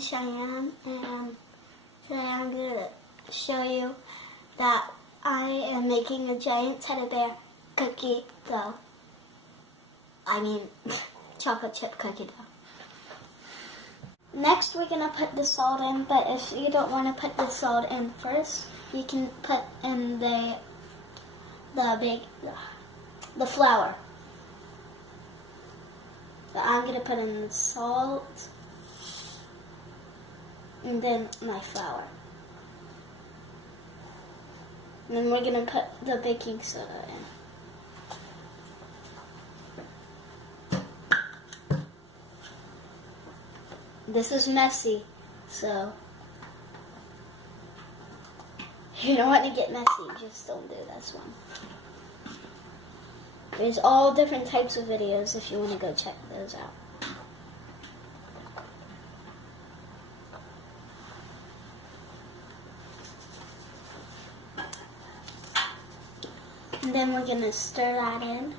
is Cheyenne, and today I'm going to show you that I am making a giant teddy bear cookie dough. I mean, chocolate chip cookie dough. Next, we're going to put the salt in, but if you don't want to put the salt in first, you can put in the flour. So I'm going to put in the salt and then my flour. And then we're going to put the baking soda in. This is messy, so if you don't want to get messy, just don't do this one. There's all different types of videos if you want to go check those out. And then we're going to stir that in.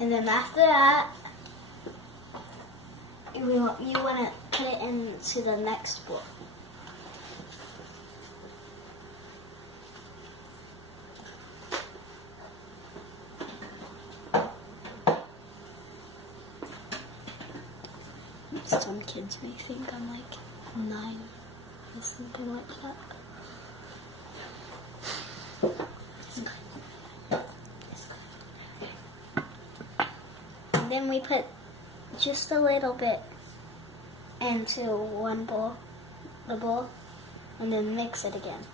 And then after that, you want to put it into the next bowl. Some kids may think I'm like 9 or something like that. And then we put just a little bit into the bowl, and then mix it again.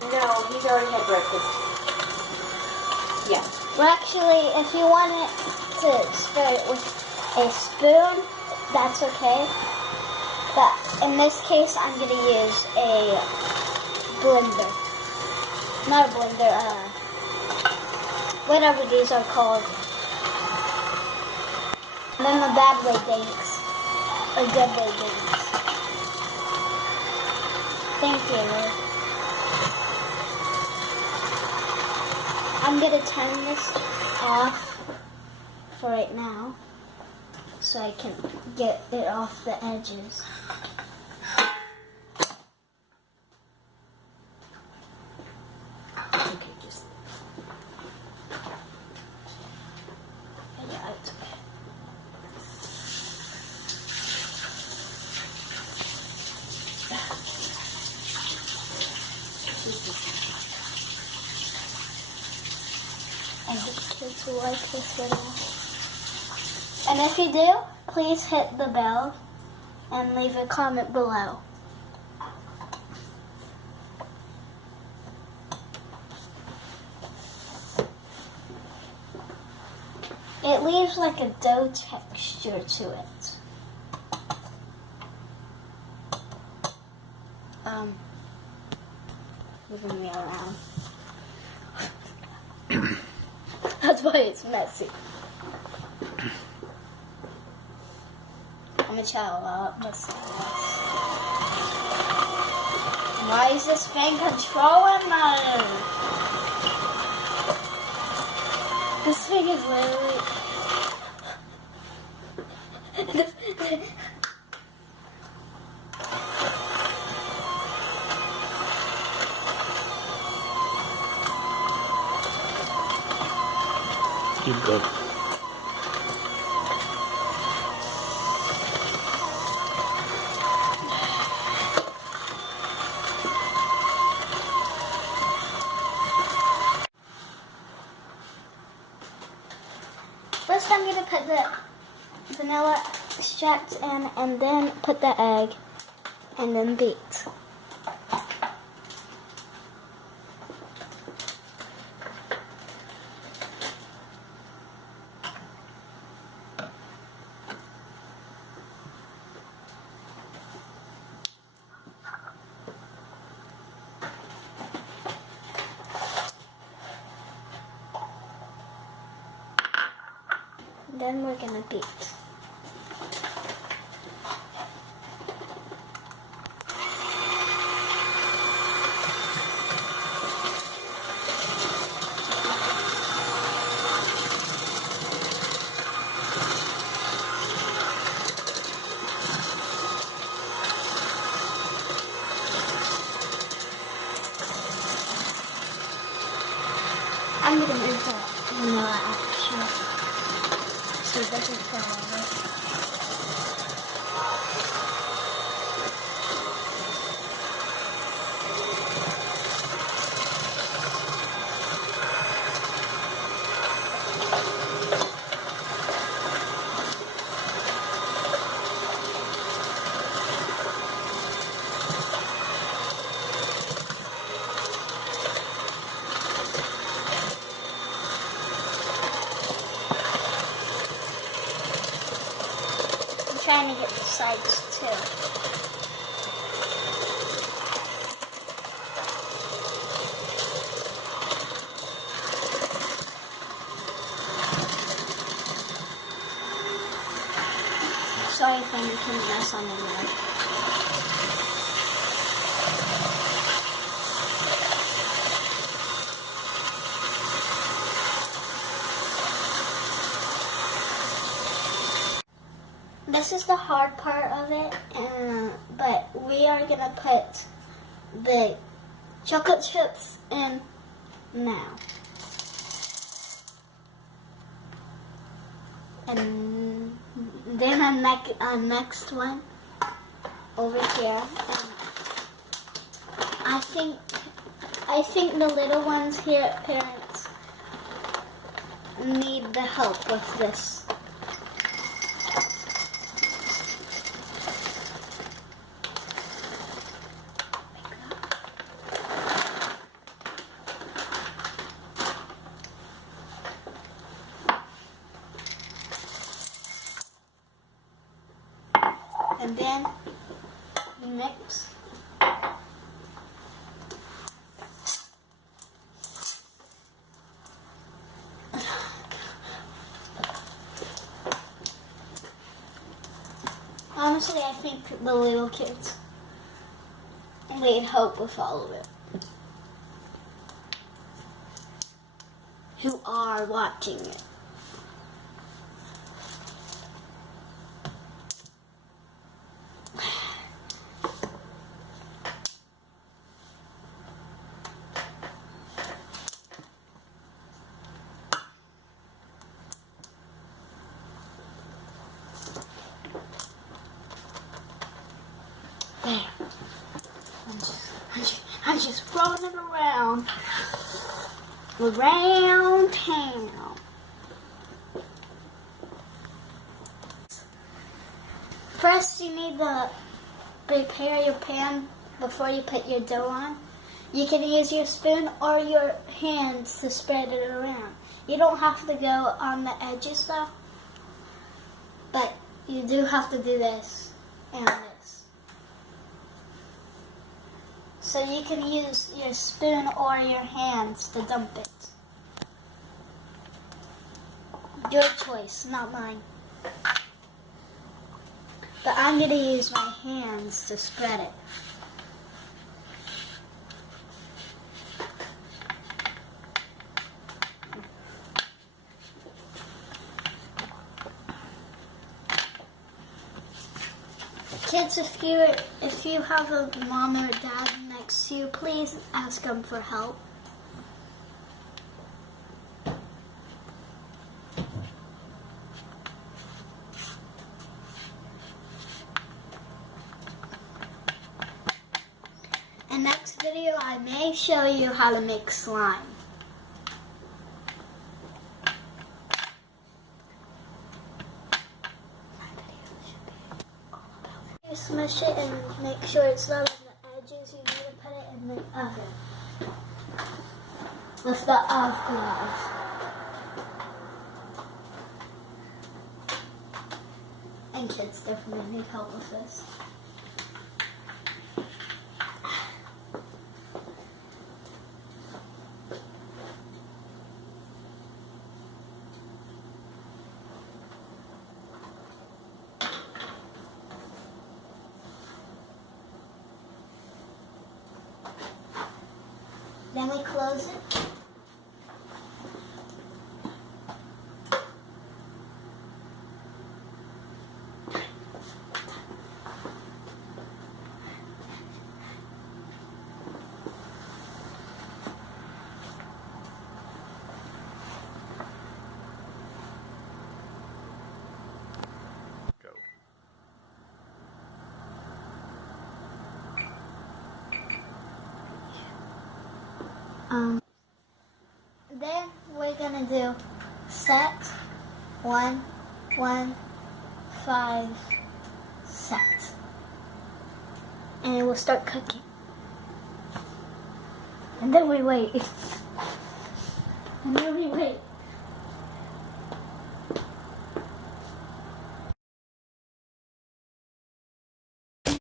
No, he's already had breakfast. Yeah. Well, actually, if you want it to stir it with a spoon, that's okay. But in this case, I'm going to use a blender. Not a blender, whatever these are called. And then the bad way dinks, or good way dinks. Thank you. I'm going to turn this off for right now, so I can get it off the edges. Okay, just. Yeah, it's okay. I hope kids will like this video. And if you do, please hit the bell and leave a comment below. It leaves like a dough texture to it. Moving me around. That's why it's messy. I'm a child. Why is this thing controlling me? This thing is literally... Keep going. First I'm going to put the vanilla extract in, and then put the egg, and then beat. Then we're going to beat. I'm gonna move the vanilla actually, so it doesn't fall over. I'm trying to get the sides too. Sorry if I'm making a mess on the mirror. This is the hard part of it, but we are gonna put the chocolate chips in now. And then our next one over here. I think the little ones here at Parents need the help with this. And then you mix. Honestly, I think the little kids need help with all of it. Who are watching it. There. I'm just throwing it around town. First, you need to prepare your pan before you put your dough on. You can use your spoon or your hands to spread it around. You don't have to go on the edges though, but you do have to do this and this. So you can use your spoon or your hands to dump it. Your choice, not mine. But I'm going to use my hands to spread it. Kids, if you have a mom or dad next to you, please ask them for help. In next video, I may show you how to make slime. You smush it and make sure it's not on the edges. You need to put it in the oven with the oven glove. And kids definitely need help with this. Then we close it. Then we're gonna do set 1, 1, 5, set. And it will start cooking. And then we wait. And then we wait.